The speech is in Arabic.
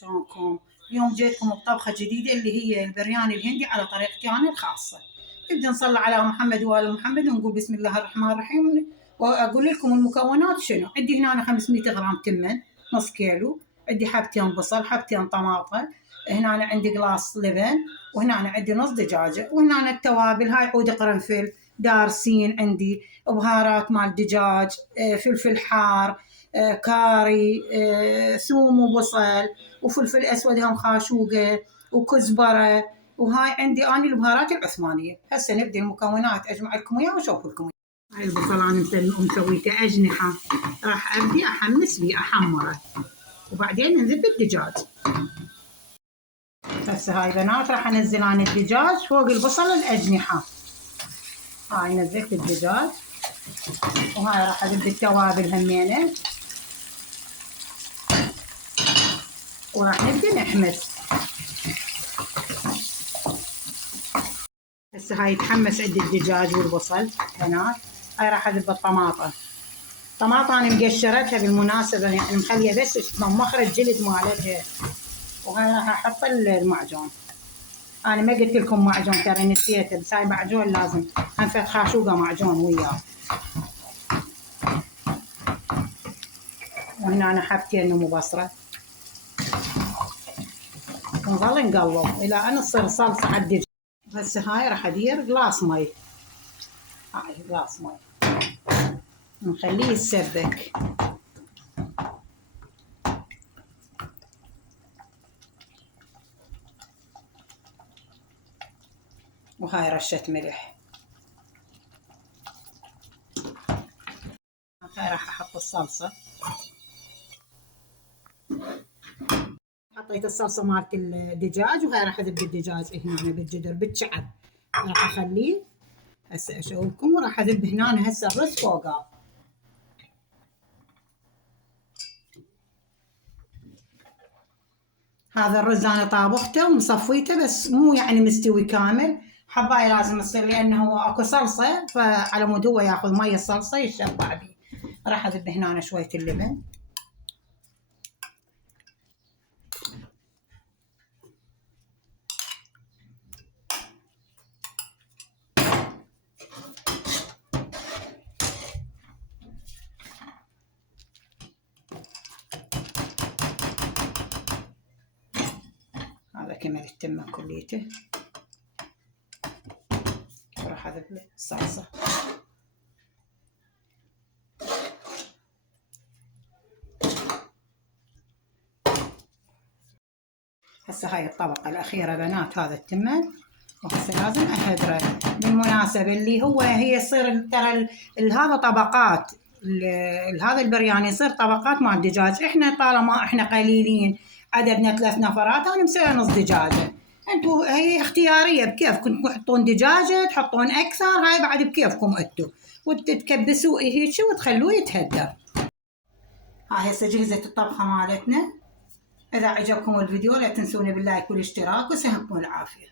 شلونكم؟ اليوم جيتكم بطبخة جديدة اللي هي البرياني الهندي على طريقتي أنا الخاصة. نبدأ نصلي على محمد وآل محمد ونقول بسم الله الرحمن الرحيم. وأقول لكم المكونات شنو. عندي هنا أنا 500 غرام تمن نص كيلو، عندي حبتين بصل، حبتين طماطة، هنا أنا عندي قلاص لبن، وهنا أنا عندي نص دجاجة، وهنا أنا التوابل هاي عود قرنفل، دارسين، عندي بهارات مال دجاج، فلفل حار، كاري، ثوم وبصل وفلفل اسود هم خاشوقه وكزبره، وهاي عندي اني البهارات العثمانيه. هسه نبدا المكونات اجمع لكم اياها واشوف لكم. هاي البصل انا مسويته اجنحه، راح ابدي احمس بيه احمره وبعدين ننزل بالدجاج. هسه هاي بنات راح انزل انا الدجاج فوق البصل الاجنحه. هاي نزلت الدجاج وهاي راح اذب التوابل همينه وراح نبدأ نحمس. هسه هاي يتحمس عندي الدجاج والبصل بنات. هاي راح اذب الطماطة. طماطة انا مقشرتها بالمناسبة، يعني مخليه بس مخرج جلد مالتها. وهاي راح احط المعجون. انا ما قلت لكم معجون، ترى نسيته، بس هاي معجون لازم، انفت خاشوقة معجون وياه. وهنا انا حبتين نمو بصرة، ونظل نقلب الى ان تصير صلصة على الدجاج. هسه هاي راح ادير قلاص مي، هاي قلاص مي نخليه يتسبك. وهاي رشة ملح. هاي راح احط الصلصة. حطيت الصلصة مالت الدجاج، وهاي راح اذب الدجاج هنا بالجدر بالشعب، راح اخليه. هسه اشوفكم وراح اذب هنا هسه الرز فوقه. هذا الرز انا طابخته ومصفيته، بس مو يعني مستوي كامل، حباي لازم يصير لانه هو اكو صلصة، فعلى مود هو ياخذ مي الصلصة يشبع بيه. راح اذب هنا شوية اللبن. هذا كمل التمة كليته. وراح اذب الصلصة. هسه هاي الطبقة الأخيرة بنات، هذا التمن، وهسه لازم أهدره. بالمناسبة اللي هو هي يصير ترى هذا طبقات، هذا البرياني يصير طبقات مع الدجاج. احنا طالما احنا قليلين، عددنا 3 نفرات، انا مسويه نص دجاجة. انتو هي اختيارية بكيفكم، تحطون دجاجة تحطون أكثر، هاي بعد بكيفكم انتو، وتتكبسوه هيك وتخلوه يتهدر. هاي هسه جهزت الطبخة مالتنا. إذا عجبكم الفيديو لا تنسوني باللايك والاشتراك، وسهمكم العافية.